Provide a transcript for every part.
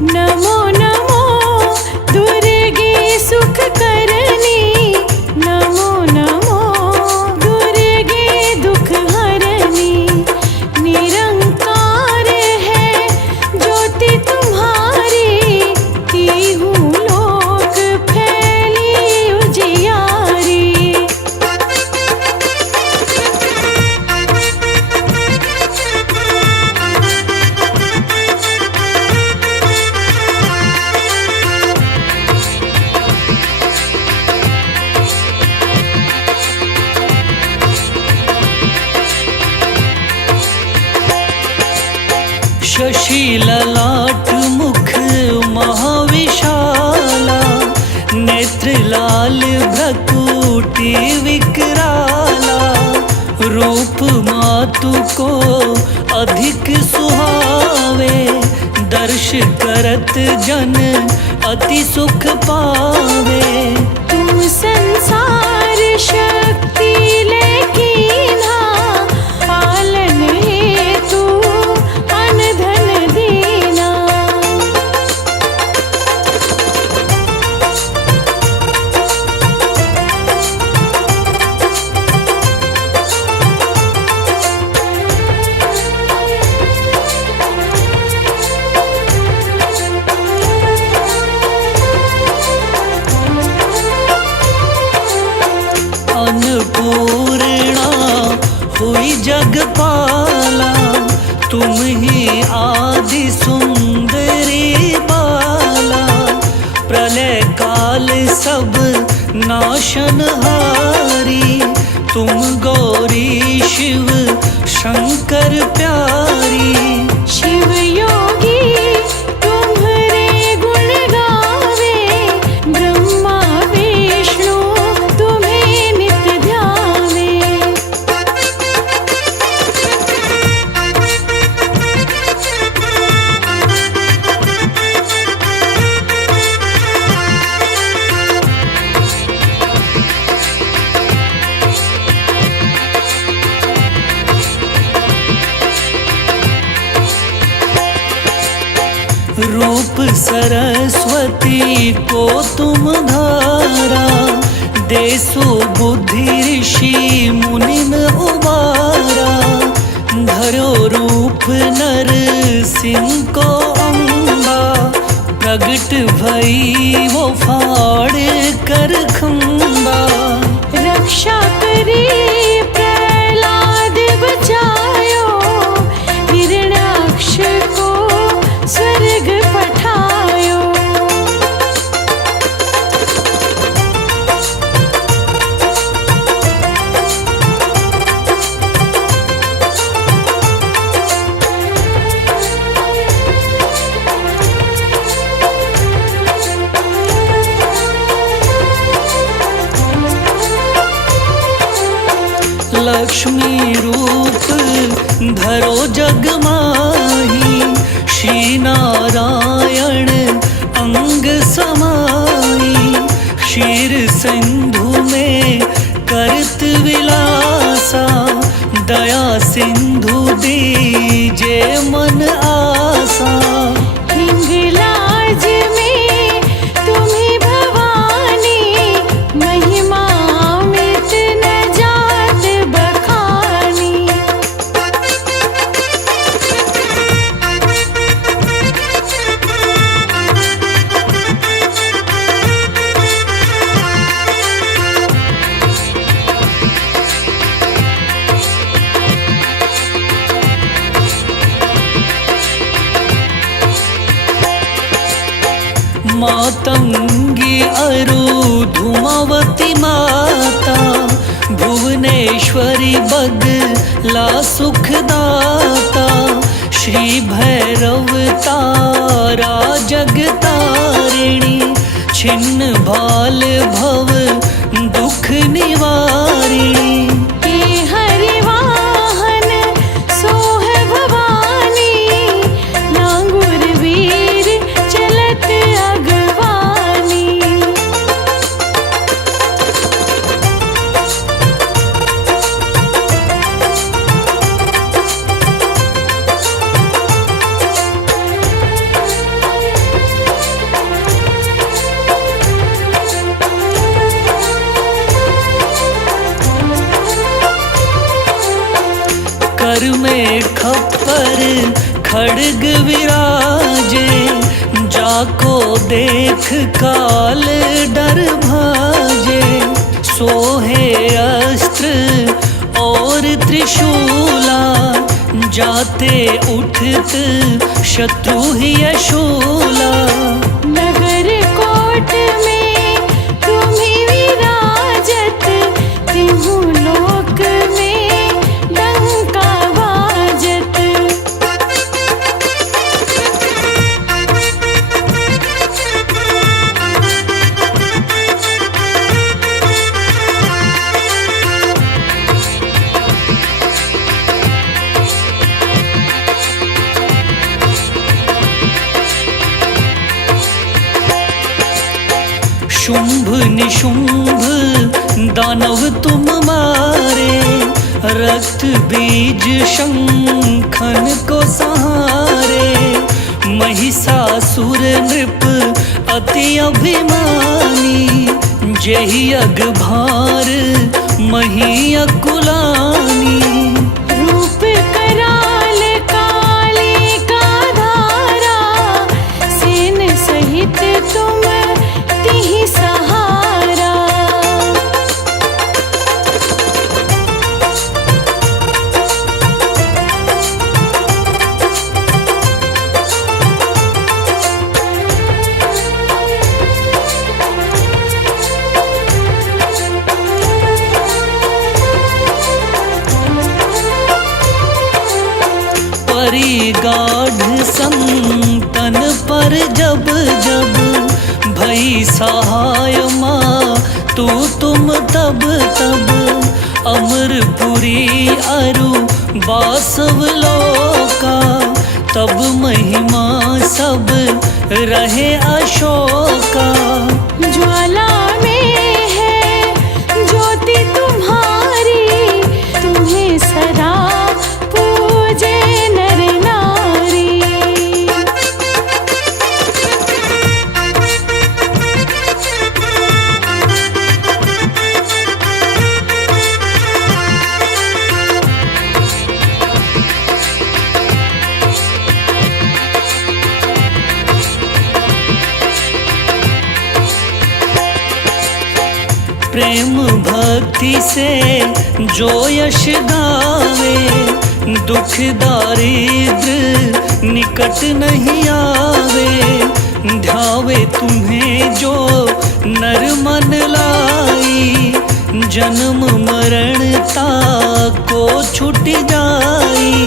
नमो नमो दुर्गे सुख करनी, नमो नमो दुर्गे दुख हरनी। निरंकार है ज्योति तुम्हारी, तीहूं लोक फैली उजियारी। शशि ललाट मुख महाविशाला, नेत्र लाल भ्रकुटी विकराला। रूप मातु को अधिक सुहावे, दर्श करत जन अति सुख पावे। तुम संसार शक्ति लेकीन्हा, पालन हेतु अन धन दीना। अन्नपूर्णा हुई जगपाला, तुम ही आदि सुंदरी बाला। प्रलय काल सब नाशनहारी, तुम गौरी शिव शंकर प्यारी। शिव योगी तुम्हारे गुण गावे, ब्रह्मा विष्णु तुम्हें नित ध्यावे। रूप सरस्वती को तुम धारा, देसु बुद्धि ऋषि मुनिन उबारा। धरो रूप नर सिंह को अम्बा, प्रगट भई वो फाड़ कर खंबा। रक्षा करी प्रहलाद बचायो, हिरण्याक्ष को स्वर्ग पठायो। लक्ष्मी रूप धरो जग माही, श्री नारायण अंग समाई। क्षीर सिंधु में करत विलासा, दया सिंधु दीजे मन आसा। हिंगलाज में तुम्ही भवानी, महिमा अमित न जात बखानी। मातंगी अरु धूमावती माता, भुवनेश्वरी बगला सुखदाता। श्री भैरव तारा जगतारिणी, छिन्न भाल भव दुख निवारिणी। हे हरिवाहन सोह भवानी, नांगुर वीर चलत अगवानी। खप्पर खड्ग विराजे, जाको देख काल डर भाजे। सोहे अस्त्र और त्रिशूला, जाते उठत शत्रु ही अशूला। नगर कोट में तुम्ही विराजत, तिहु लोक में डंका बाजत। शुंभ निशुंभ दानव तुम मारे, रक्त बीज शंखन को सहारे। महिषासुर नृप अति अभिमानी, जेहि अगभार मही अकुलानी। रूप कराल काली का धारा, सेन सहित तुम तिहि सहारा। परिगाढ़ संतन पर जब जब, भई सहाय माँ तू तुम तब तब। अमरपुरी अरु बासव लोका, तब महिमा सब रहे अशोका। ज्वाला में है ज्योति तुम्हारी, तुम्हें सदा पूजे नर नारी। प्रेम भक्ति से जो यश गावे, दुख दारिद्र निकट नहीं आवे। ध्यावे तुम्हें जो नर मन लाई, जन्म मरणता को छूट जाई।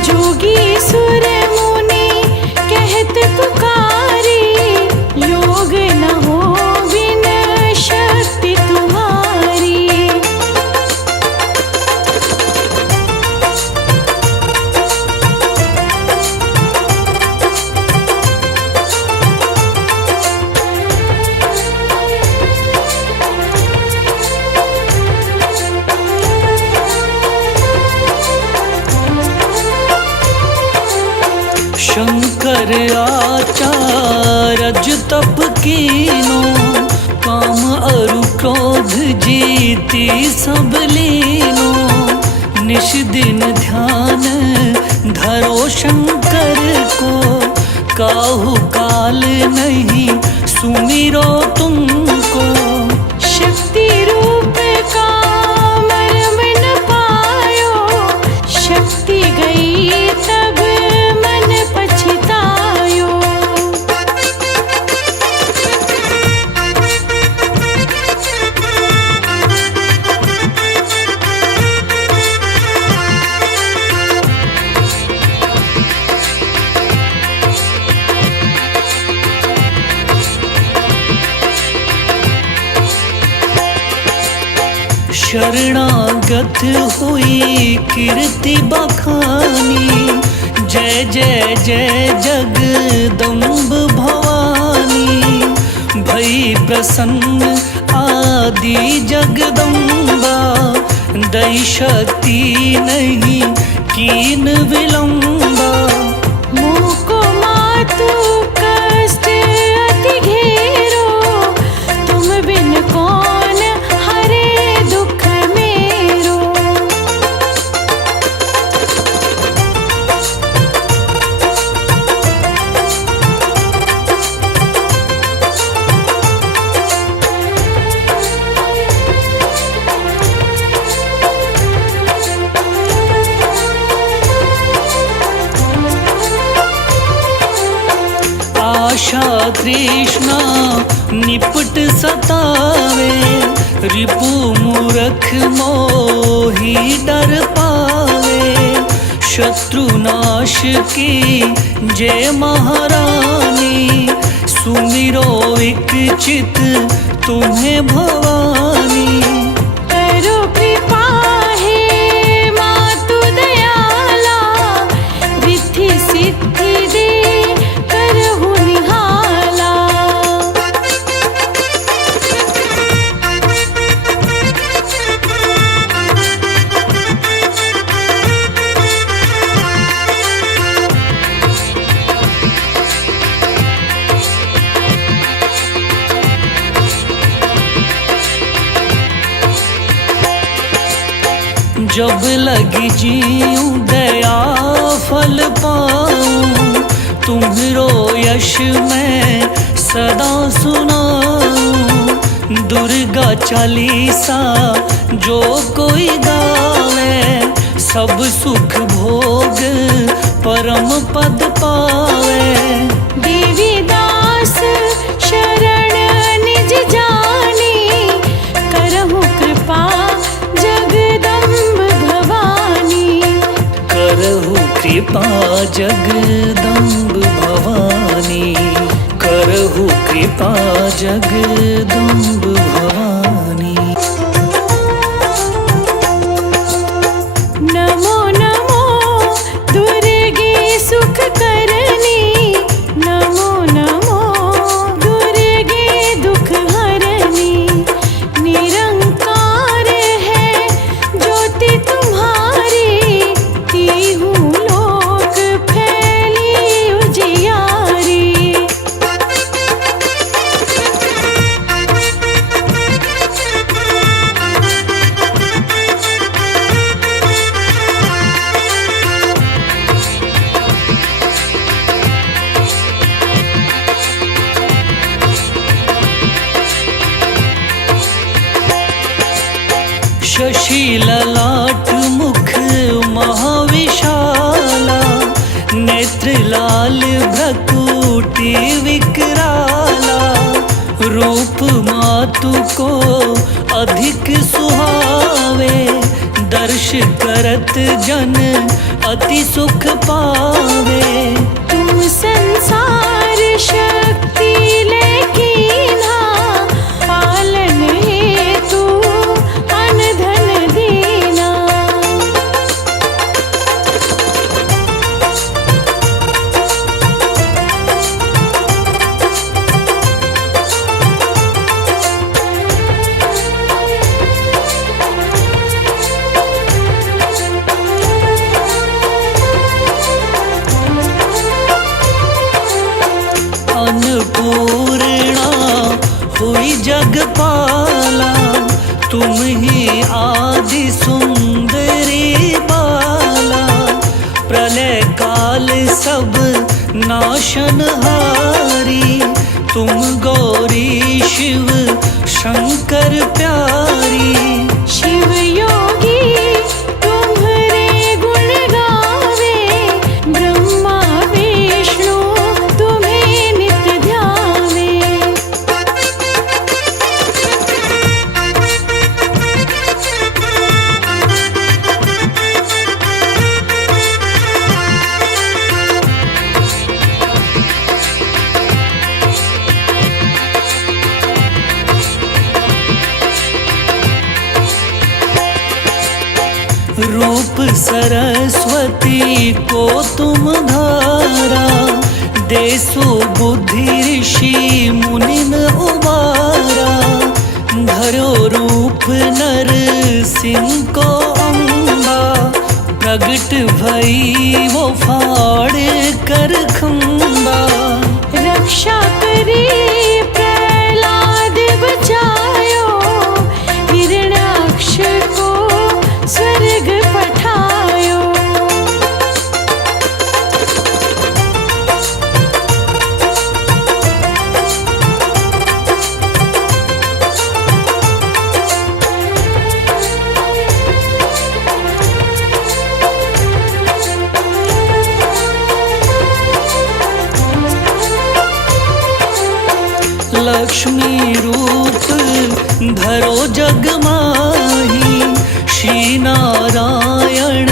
जोगी सुर मुनि कहत पुकारी, योग न हो बिन शक्ति तुम्हारी। शंकर आचार्य तप कीनो, काम अरु क्रोध जीती सब लीनो। निश दिन ध्यान धरो शंकर को, काहू काल नहीं सुमिरो तुमको। शक्ति रूप का मर्म न पायो, शक्ति गई तब मन पछतायो। शरणागत हुई कीर्ति बखानी, जय जय जय जगदम्ब भवानी। भई प्रसन्न आदि जगदम्बा, दई शक्ति नहीं कीन विलंबा। मुँह को मातु कष्ट अति घेरो, तुम बिन कौन हरे दुख मेरो। आशा तृष्णा निपट सतावे, रिपु मूरख मोही डर पावे। शत्रु नाश की जय महारानी, सुमिरो एक चित तुम्हें भवानी। करो कृपा हे मातु दयाला, रिद्धि सिद्धि दे करहु निहाला। जब लगी जीऊं दया फल पाऊं, तुम्हरो यश मैं सदा सुनाऊं। दुर्गा चालीसा जो कोई गावे, सब सुख भोग परम पद पावे। देवी दास शरण निज जानी, करहु कृपा जगदम्ब भवानी। करहु कृपा जगदम्ब भवानी, करहु कृपा जगदम्ब भवानी। नमो नमो दुर्गे सुख करनी, नमो नमो दुर्गे दुख हरनी। निरंकार है ज्योति तुम्हारी, तीहू लोक फैली उजियारी। शशि ललाट मुख महाविशाला, नेत्र लाल भ्रकुटी विकराला। रूप मातु को अधिक सुहावे, दर्श करत जन अति सुख पावे। तुम संसार शक्ति लेकीना, पालन हेतु अन धन दीना। अन्नपूर्णा हुई जगपाला, तुम ही आदि सुंदरी बाला। प्रलय काल सब नाशनहारी, तुम गौरी शिव शंकर प्यारी। शिव योगी तुम्हारे गुण गावे, ब्रह्मा विष्णु तुम्हें नित ध्यावे। रूप सरस्वती को तुम धारा, देसु बुद्धि ऋषि मुनिन उबारा। धरो रूप नर सिंह को अम्बा, प्रगट भई वो फाड़ कर खंबा। रक्षा करी प्रहलाद बचायो, हिरण्याक्ष को स्वर्ग पठायो। लक्ष्मी रूप धरो जग माही, श्री नारायण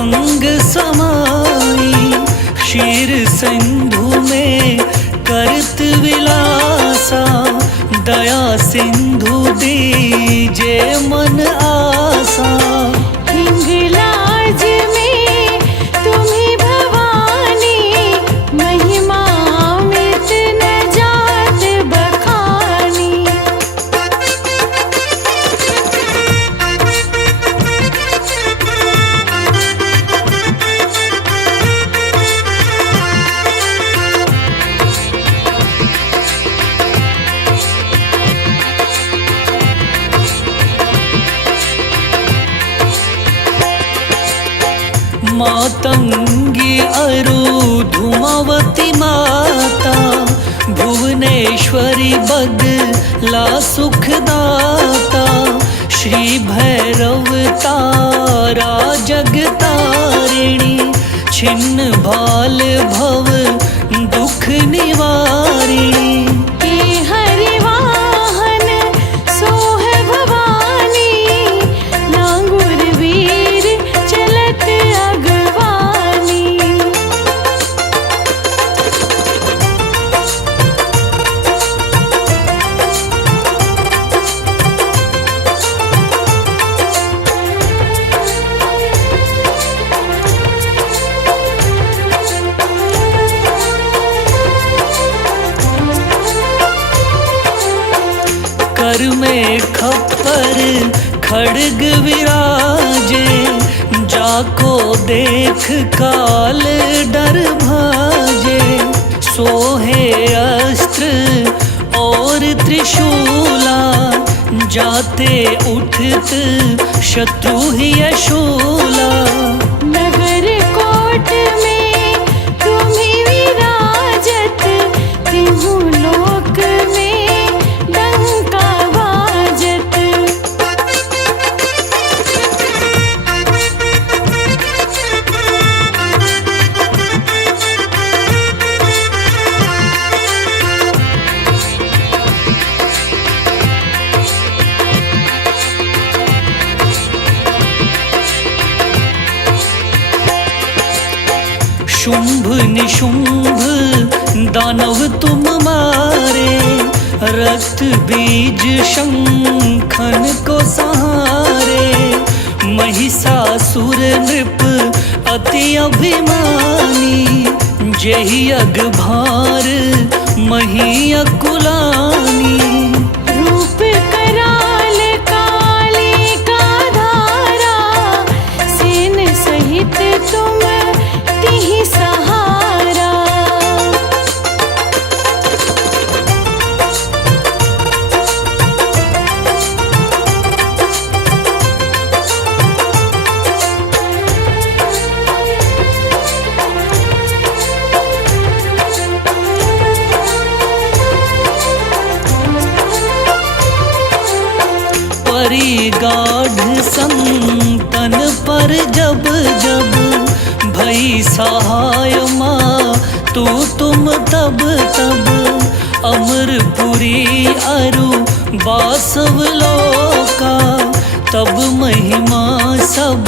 अंग समाई, क्षीर सिंधु में करत विलासा, दया सिंधु दीजे मन आसा। हिंगलाज में तुम्ही भवानी, महिमा अमित न जात बखानी। मातंगी अरु धूमावती माता, भुवनेश्वरी बगला सुखदाता, श्री भैरव तारा जगतारिणी, छिन्न भाल भव दुख निवारिणी। के हरिवाहन सोह भवानी, नांगुर वीर चलत अगवानी। कर में खप्पर खड्ग विराजे, जाको देख काल डर भाजे, सोहे अस्त्र और त्रिशूला, जाते उठत शत्रु ही यशूला। नगर कोट में तुम्ही विराजत, तिहु लोक में डंका बाजत। शुंभ निशुंभ दानव तुम मारे, रक्त बीज शंखन को सहारे, महिषासुर नृप अति अभिमानी, जेहि अग भार मही अकुलानी। रूप कराल काली का धारा, सेन सहित तुम तिहि सहारा। परिगाढ़ संतन पर जब जब, भई सहाय माँ तू तुम तब तब, अमरपुरी अरु बासव लोका, तब महिमा सब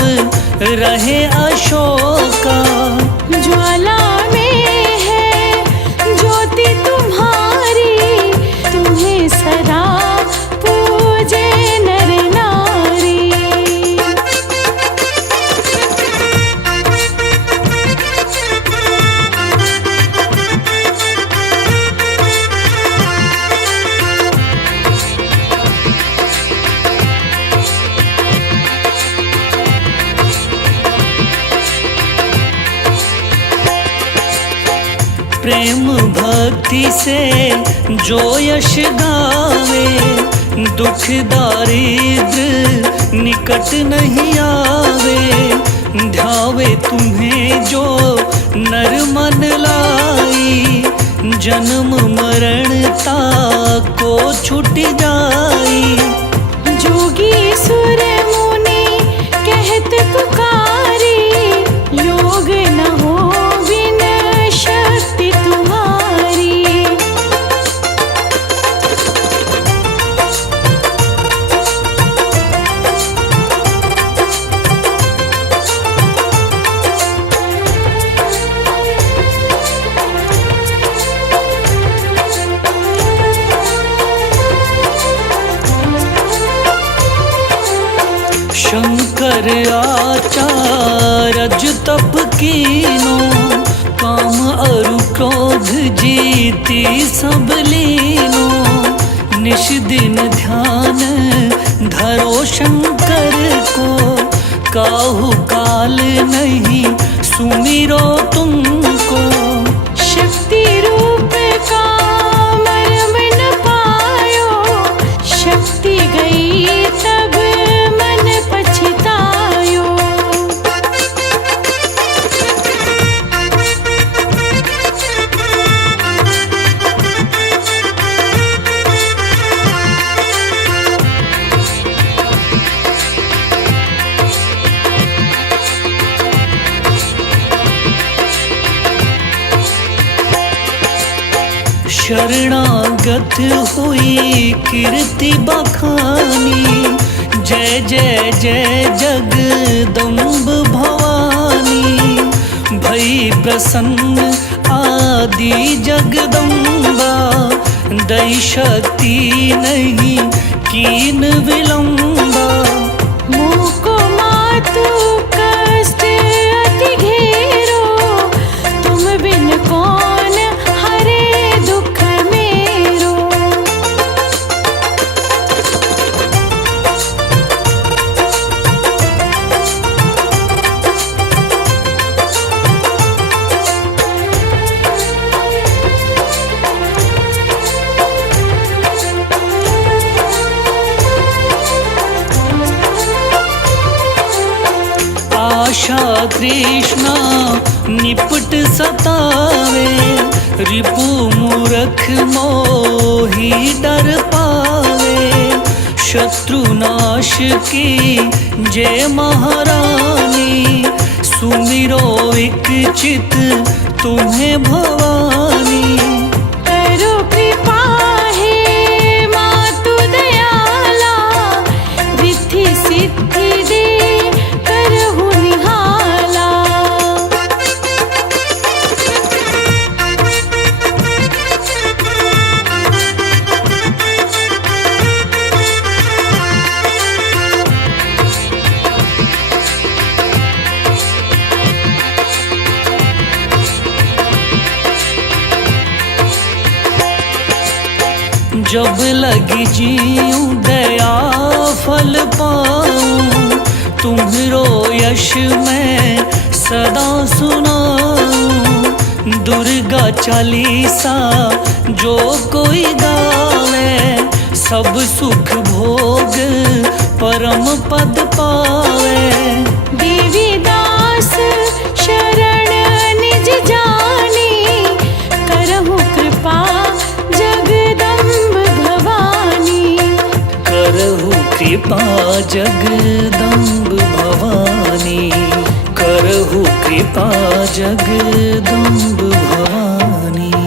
रहे अशोका। ज्वाला में है ज्योति तुम्हारी, तुम्हें सदा पूजे नर नारी। प्रेम भक्ति से जो यश गावे, दुख दारिद्र निकट नहीं आवे, ध्यावे तुम्हें जो नर मन लाई, जन्म मरण ताको छूट जाई। जोगी सुर मुनि कहत पुकारी, योग न हो बिन शक्ति तुम्हारी। कर आचारज तप कीनो, काम अरु क्रोध जीती सब लीनो। निश दिन ध्यान धरो शंकर को, काहू काल नहीं सुमिरो तुमको। शक्ति रूप का मर्म न पायो, शक्ति गई तब मन पछतायो। शरणागत हुई कीर्ति बखानी, जय जय जय जगदम्ब भवानी। भई प्रसन्न आदि जगदम्बा, दई शक्ति नहीं कीन विलंबा। मुँह को मातु कष्ट अति घेरो, तुम बिन कौन हरे दुख मेरो। आशा तृष्णा निपट सतावे, रिपु मूरख मोही डर पावे। शत्रु नाश की जय महारानी, सुमिरो एक चित तुम्हें भवानी। करो कृपा हे मातु दयाला, रिद्धि सिद्धि दे करहु निहाला। जब लगी जीऊं दया फल पाऊं, तुम्हरो यश मैं सदा सुनाऊं। दुर्गा चालीसा जो कोई गावे, सब सुख भोग परम पद पावे। देवी दास शरण निज जानी, करहु कृपा जगदम्ब भवानी। करहु कृपा जगदम्ब भवानी, करहु कृपा जगदम्ब भवानी।